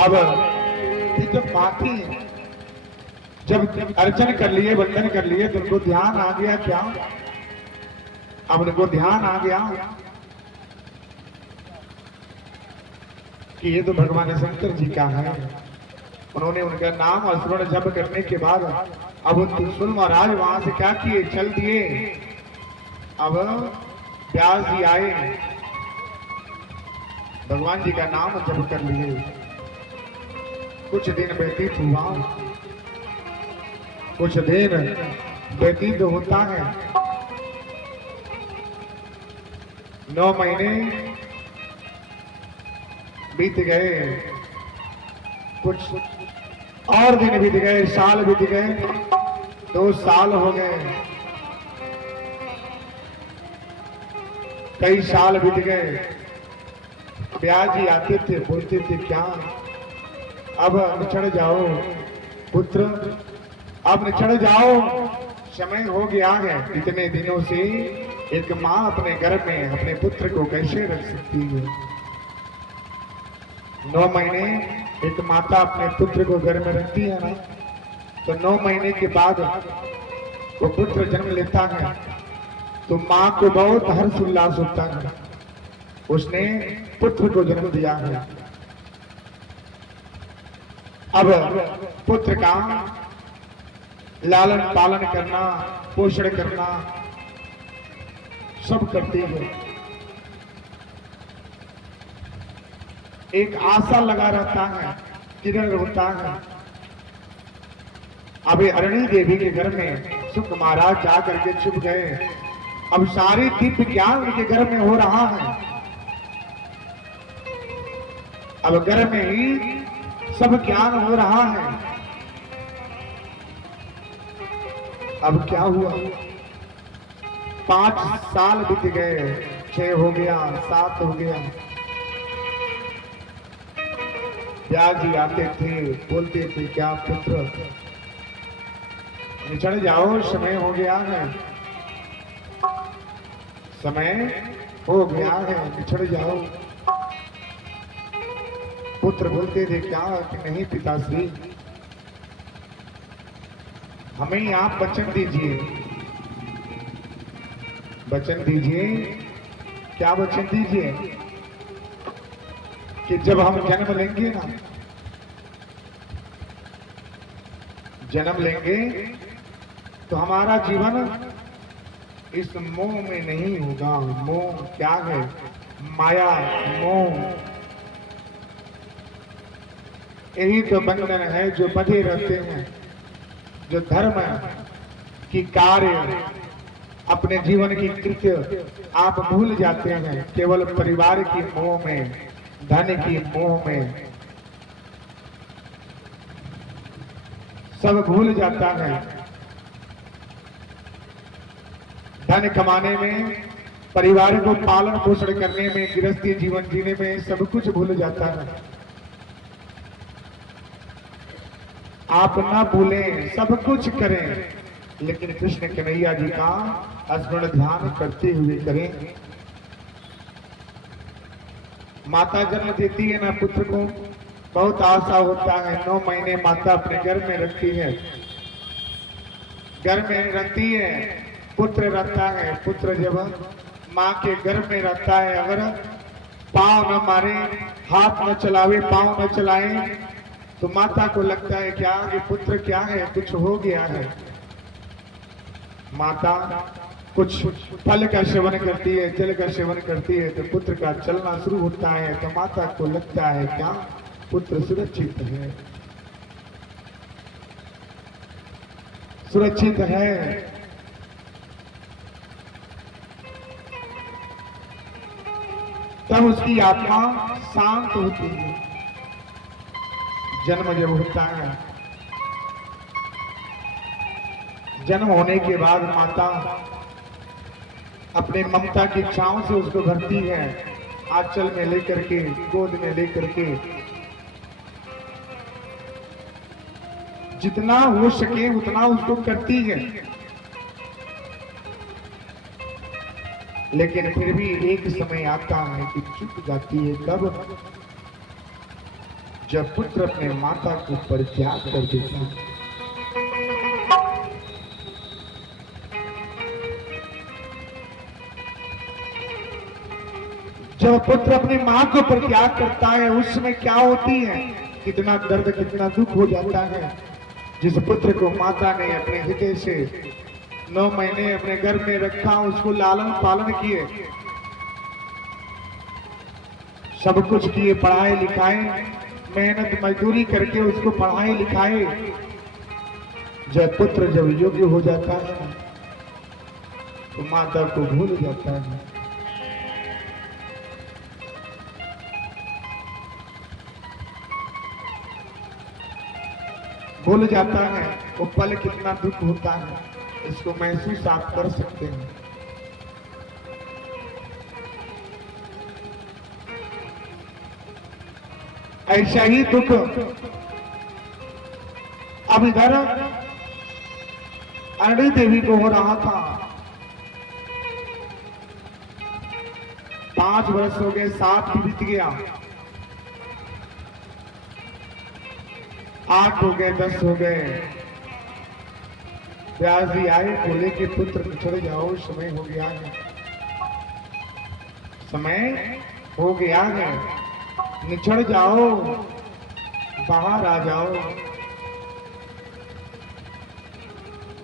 अब जब बाकी जब अर्चन कर लिए, वंदन कर लिए, तो उनको ध्यान आ गया क्या? अब उनको ध्यान आ गया कि ये तो भगवान शंकर जी का है। उन्होंने उनका नाम और स्मरण जप करने के बाद अब त्रिशूल महाराज वहां से क्या किए, चल दिए। अब व्यास जी आए, भगवान जी का नाम जप कर लिए। कुछ दिन व्यतीत हुआ, कुछ दिन व्यतीत होता है, 9 महीने बीत गए, कुछ और दिन बीत गए, साल बीत गए, 2 साल हो गए, कई साल बीत गए। ब्याज जी आते थे, बोलते थे क्या अब निचड़ जाओ पुत्र, अब निचड़ जाओ, समय हो गया है। इतने दिनों से एक माँ अपने घर में अपने पुत्र को कैसे रख सकती है? 9 महीने एक माता अपने पुत्र को घर में रखती है ना, तो 9 महीने के बाद वो पुत्र जन्म लेता है तो माँ को बहुत हर्ष उल्लास होता है, उसने पुत्र को जन्म दिया है। अब पुत्र का लालन पालन करना, पोषण करना सब करती है। एक आशा लगा रहता है, किरण होता है। अभी अरणी देवी के घर में सुख महाराज जा करके छुप गए। अब सारी दिव्य ज्ञान उनके घर में हो रहा है। अब घर में ही सब ज्ञान हो रहा है। अब क्या हुआ, 5 साल बीत गए, 6 हो गया, 7 हो गया। ब्याज जी आते थे, बोलते थे क्या पुत्र निचड़ जाओ, समय हो गया है, समय हो गया है, निचड़ जाओ। पुत्र बोलते थे क्या कि नहीं पिताश्री, हमें आप वचन दीजिए, वचन दीजिए। क्या वचन दीजिए? कि जब हम जन्म लेंगे ना, जन्म लेंगे तो हमारा जीवन इस मोह में नहीं होगा। मोह क्या है? माया, मोह, यही तो बंधन है जो बंधे रहते हैं। जो धर्म की कार्य, अपने जीवन की कृत्य आप भूल जाते हैं, केवल परिवार की मोह में, धन की मोह में सब भूल जाता है। धन कमाने में, परिवार को पालन पोषण करने में, गृहस्थी जीवन जीने में सब कुछ भूल जाता है। आप ना भूलें, सब कुछ करें, लेकिन कृष्ण कन्हैया जी का स्मरण ध्यान करते हुए करें। माता जन्म देती है ना पुत्र को, बहुत आशा होता है। 9 महीने माता अपने घर में रखती है, घर में रखती है, पुत्र रहता है। पुत्र जब माँ के गर्भ में रहता है, अगर पांव न मारे, हाथ न चलावे, पांव न चलाए, तो माता को लगता है क्या कि पुत्र क्या है, कुछ हो गया है। माता कुछ फल का सेवन करती है, जल का सेवन करती है, तो पुत्र का चलना शुरू होता है, तो माता को लगता है क्या पुत्र सुरक्षित है, सुरक्षित है। तब उसकी आत्मा शांत होती है। जन्म जब होता है, जन्म होने के बाद माता अपने ममता की छांव से उसको भरती है, आंचल में लेकर के, गोद में लेकर के, जितना हो सके उतना उसको करती है। लेकिन फिर भी एक समय आता है कि चुप जाती है। कब? जब पुत्र अपने माता को परित्याग कर देता है, जब पुत्र अपनी मां को परित्याग करता है उसमें क्या होती है, कितना दर्द कितना दुख हो जाता है। जिस पुत्र को माता ने अपने हृदय से 9 महीने अपने गर्भ में रखा, उसको लालन पालन किए, सब कुछ किए, पढ़ाए लिखाए, मेहनत मजदूरी करके उसको पढ़ाए लिखाए, जब पुत्र जब योग्य हो जाता है तो माता को भूल जाता है। भूल जाता है, वो पल कितना दुख होता है, इसको महसूस आप कर सकते हैं। ऐसा ही दुख अब इधर अरणी देवी को हो रहा था। 5 वर्ष हो गए, 7 भी बीत गया, 8 हो गए, 10 हो गए। व्यास जी आए, बोले कि पुत्र बिछड़ जाओ, समय हो गया है, समय हो गया है, निछड़ जाओ, बाहर आ जाओ।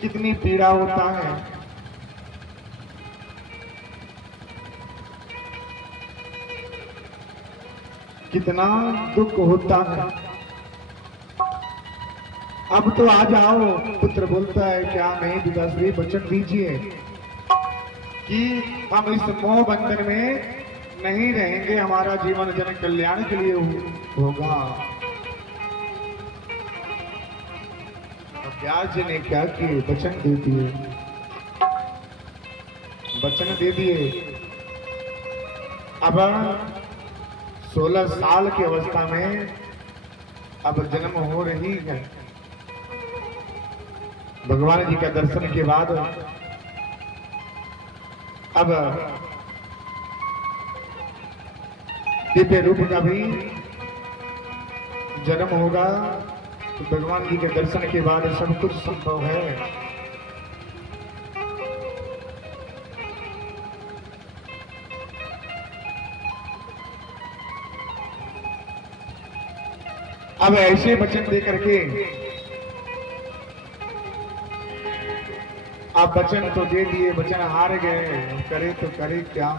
कितनी पीड़ा होता है, कितना दुख होता है। अब तो आ जाओ। पुत्र बोलता है क्या नहीं पिताश्री, वचन दीजिए कि हम इस मोह बंधन में नहीं रहेंगे, हमारा जीवन जन कल्याण के लिए होगा। व्यास जी ने क्या किए, वचन दे दिए, वचन दे दिए। अब 16 साल की अवस्था में अब जन्म हो रही है। भगवान जी का दर्शन के बाद अब दिव्य रूप का भी जन्म होगा, तो भगवान जी के दर्शन के बाद सब कुछ संभव है। अब ऐसे वचन दे करके, आप वचन तो दे दिए, वचन हार गए, करे तो करे क्या।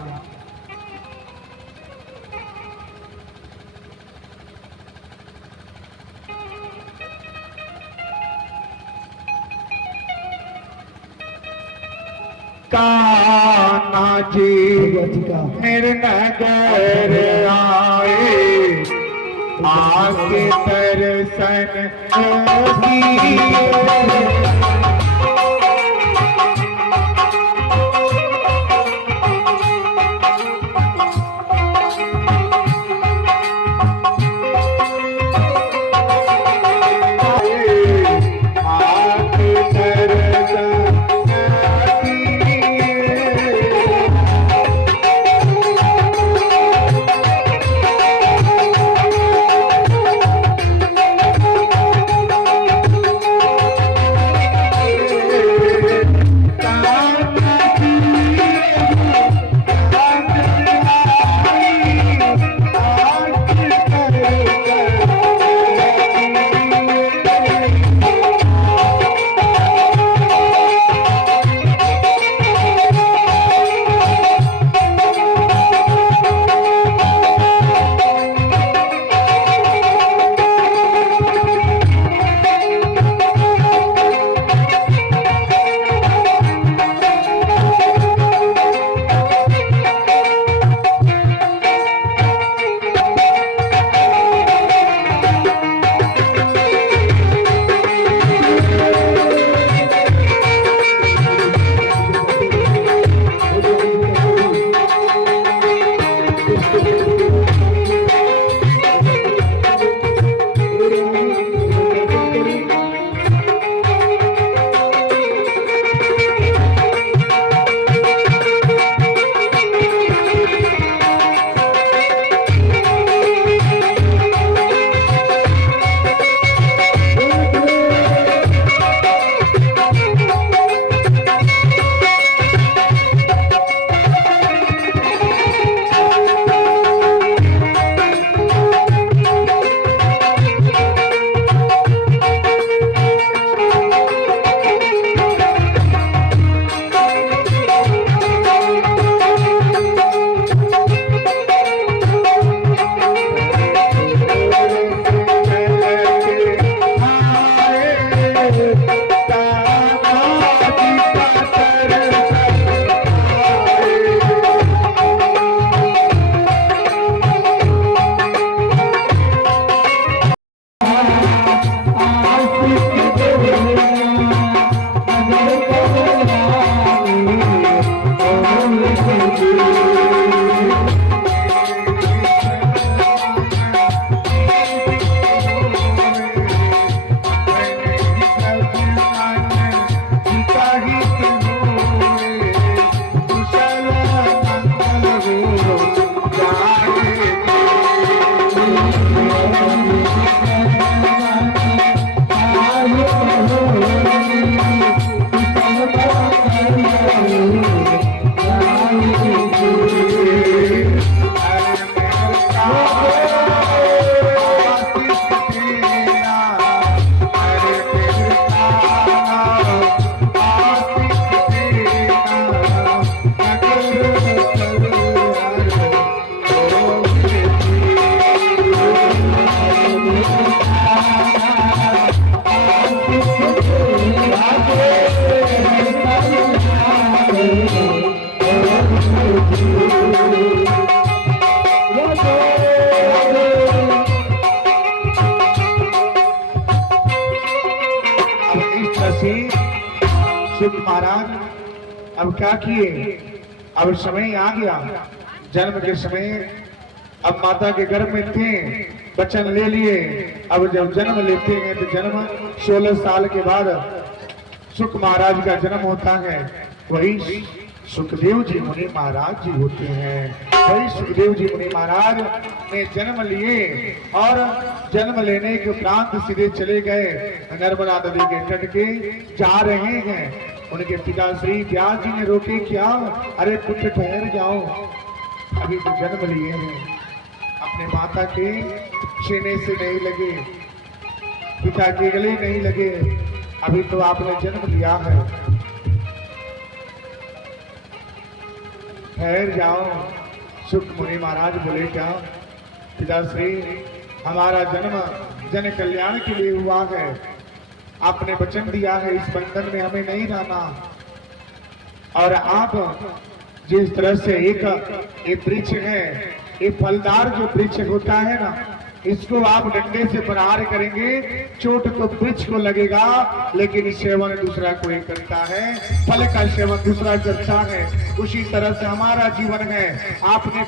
कान्हा जी मेरे नगर आए, आके दर्शन दिए। शुक महाराज अब क्या किए, अब समय आ गया जन्म के समय। अब माता के गर्भ में थे, वचन ले लिए। अब जब जन्म लेते हैं तो जन्म 16 साल के बाद शुक महाराज का जन्म होता है। वही सुखदेव जी मुनि महाराज जी होते हैं। वही सुखदेव जी मुनि महाराज ने जन्म लिए और जन्म लेने के उपरांत सीधे चले गए नर्मदा नदी के तट के जा रहे हैं। उनके पिता श्री व्यास जी ने रोके, क्या? अरे पुत्र ठहर जाओ, अभी तो जन्म लिए हैं, अपने माता के सीने से नहीं लगे, पिता के गले नहीं लगे, अभी तो आपने जन्म लिया है, ठहर जाओ। शुक मुनि महाराज बोले, क्या पिताश्री, हमारा जन्म जन कल्याण के लिए हुआ है, आपने वचन दिया है इस बंधन में हमें नहीं रहना। और आप जिस तरह से एक वृक्ष है, एक फलदार जो वृक्ष होता है ना, इसको आप डंडे से प्रहार करेंगे, चोट तो वृक्ष को लगेगा, लेकिन सेवन दूसरा कोई करता है, फल का सेवन दूसरा करता है। उसी तरह से हमारा जीवन है, आपने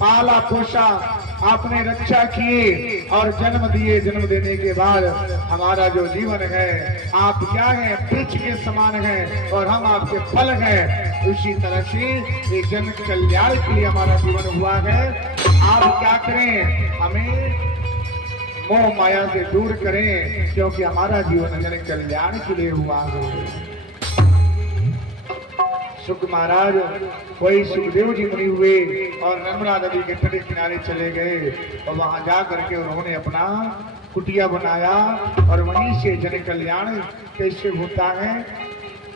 पाला पोषा, आपने रक्षा किए और जन्म दिए। जन्म देने के बाद हमारा जो जीवन है, आप क्या है? वृक्ष के समान है और हम आपके फल हैं। उसी तरह से ये जन कल्याण के लिए हमारा जीवन हुआ है। आप क्या करें? हमें मोह माया से दूर करें, क्योंकि हमारा जीवन जन कल्याण के लिए हुआ है। शुक महाराज वही सुखदेव जी मुनि हुए और नर्मदा नदी के तट किनारे चले गए और वहां जा करके उन्होंने अपना कुटिया बनाया और वहीं से जन कल्याण कैसे होता है।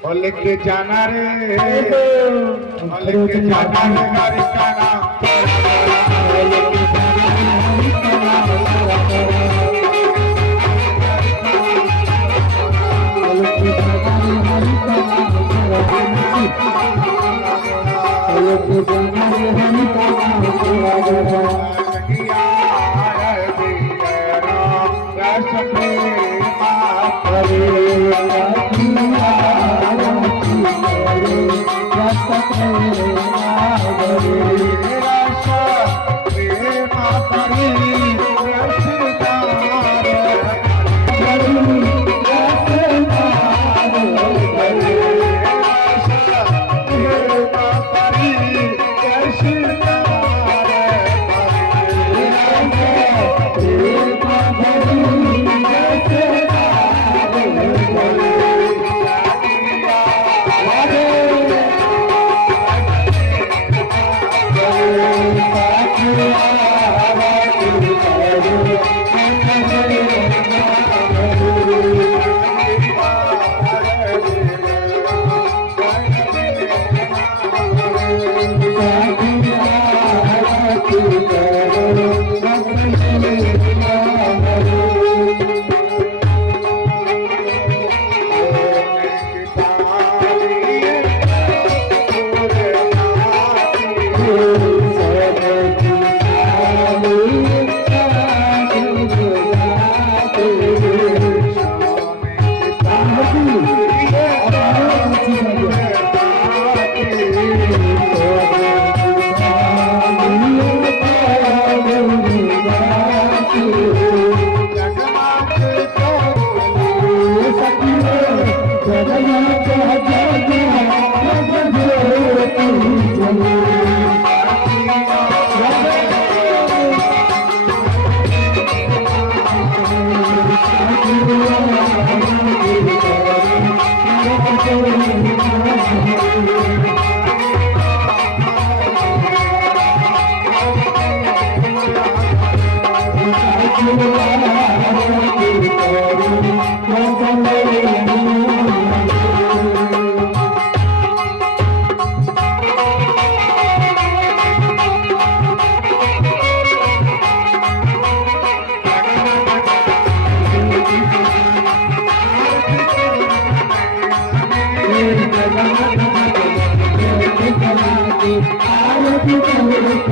और लेके जाना रे, और लेके जाना रे हरि का नाम,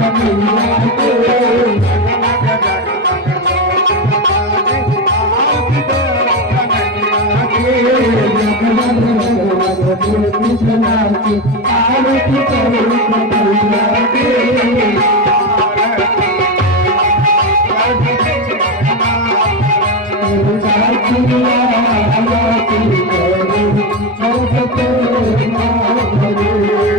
Thank you.